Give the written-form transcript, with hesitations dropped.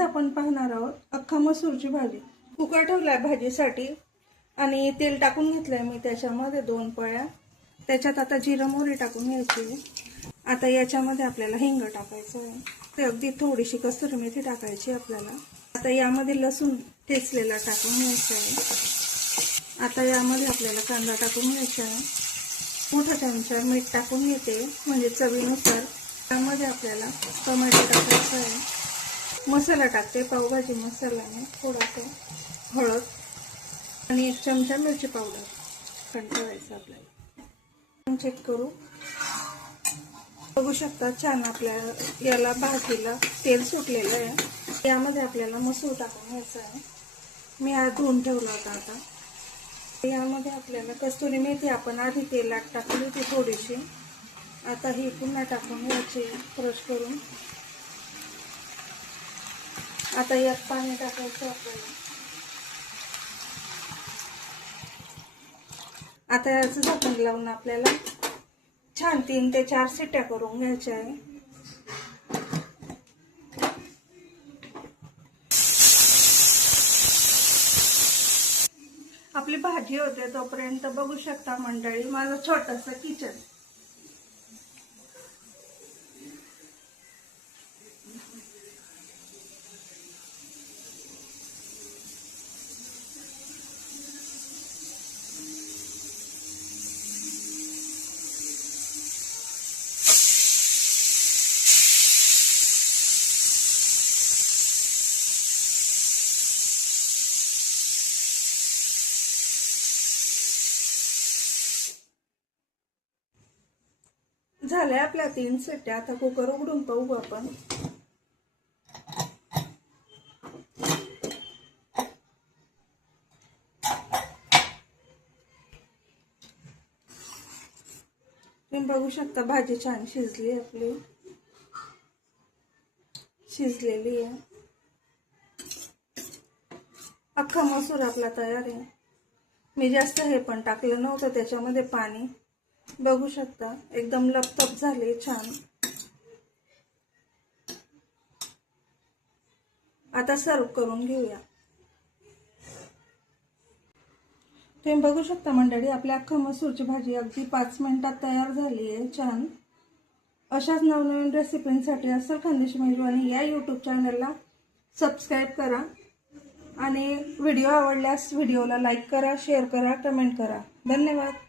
आज आपण पाहणार आहोत अख्खा मसूरची भाजी। कुकर ठेवलाय भाजीसाठी आणि तेल टाकून घेतलंय मी त्याच्यामध्ये 2 पळ्या। त्याच्यात आता जिरा मोहरी टाकून घ्यायची। आता याच्यामध्ये आपल्याला हिंग टाकायचं आहे, ते अगदी थोडीशी कसुरी मेथी टाकायची आपल्याला। आता यामध्ये लसूण ठेचलेला टाकून घ्यायचा आहे। आता यामध्ये आपल्याला कांदा टाकून घ्यायचा आहे। मोठा चमचा मीठ टाकून घेते म्हणजे चवीनुसार। त्यामध्ये आपल्याला टोमॅटो टाकायचा आहे। मसाला टाकते, पावभाजी मसाला आहे, थोडासा हळद आणि 1 चमचा मिरची पावडर टाकायचं आपल्याला। चेक करू, बघू शकता छान आपल्या याला भाजीला तेल सुटलेलं आहे। यामध्ये आपल्याला मसूर टाकून घ्यायचा आहे। मी हा धुवून ठेवला होता। आता यामध्ये आपल्याला कस्तुरी मेथी आपण आधी तेलात टाकली होती थोडीशी, आता ही पुन्हा टाकून घ्यायची क्रश करून। आता यात पाणी टाकायचं आपल्याला। आता याचं झाकण लावून आपल्याला छान 3 ते 4 शिट्ट्या करून घ्यायच्या आहे। आपली भाजी होते तोपर्यंत बघू शकता मंडळी माझं छोटंसं किचन। झाले आपल्या 3 शिट्ट्या। आता कुकर उघडून पाहू आपण। तुम्ही बघू शकता भाजी छान शिजली, आपली शिजलेली आहे। अख्खा मसूर आपला तयार आहे। मी जास्त हे पण टाकलं नव्हतं त्याच्यामध्ये पाणी, बघू शकता एकदम लपतप झाले छान। आता सर्व करून घेऊया। तुम्ही बघू शकता मंडळी आपल्या अख्खा मसूरची भाजी अगदी 5 मिनिटात तयार झाली आहे छान। अशाच नवनवीन रेसिपींसाठी अस्सल खानदेशी मेजवानी या यूट्यूब चॅनलला सबस्क्राईब करा आणि व्हिडिओ आवडल्यास व्हिडिओला लाईक करा, शेअर करा, कमेंट करा। धन्यवाद।